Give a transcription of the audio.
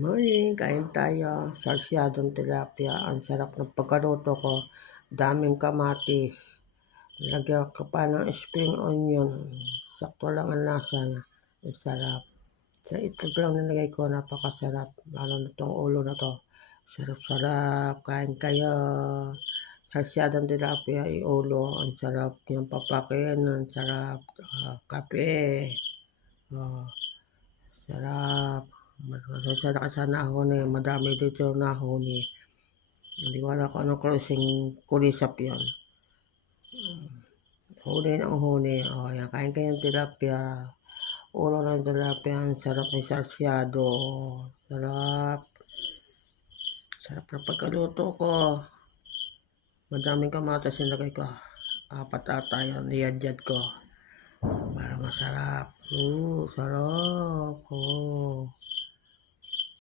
Morning, kain tayo. Salsyadong tilapia. Ang sarap ng pagkaluto ko. Daming kamatis. Lagyan ko pa ng spring onion. Sakto lang ang lasa niya. Ang sarap. Sa itlog lang nilagay ko. Napakasarap. Lalo na itong ulo na to. Sarap-sarap. Kain kayo. Salsyadong tilapia ulo. Ang sarap niyang papakin. Ang sarap. Kape. Oh, sarap. Masasya ka sa nahon eh. Madami dito yung nahon eh. Hindi wala ko anong klaseng kulisap yun. Huli ng huli. O, yan. Kain kayong tilapia. Ulo ng tilapia. Ang sarap ng sarsyado. Sarap. Sarap na pagkaluto ko. Madaming kamatas yung lagay ko. 4 ata yun. Niyadyad ko. Para masarap. Sarap. Oh.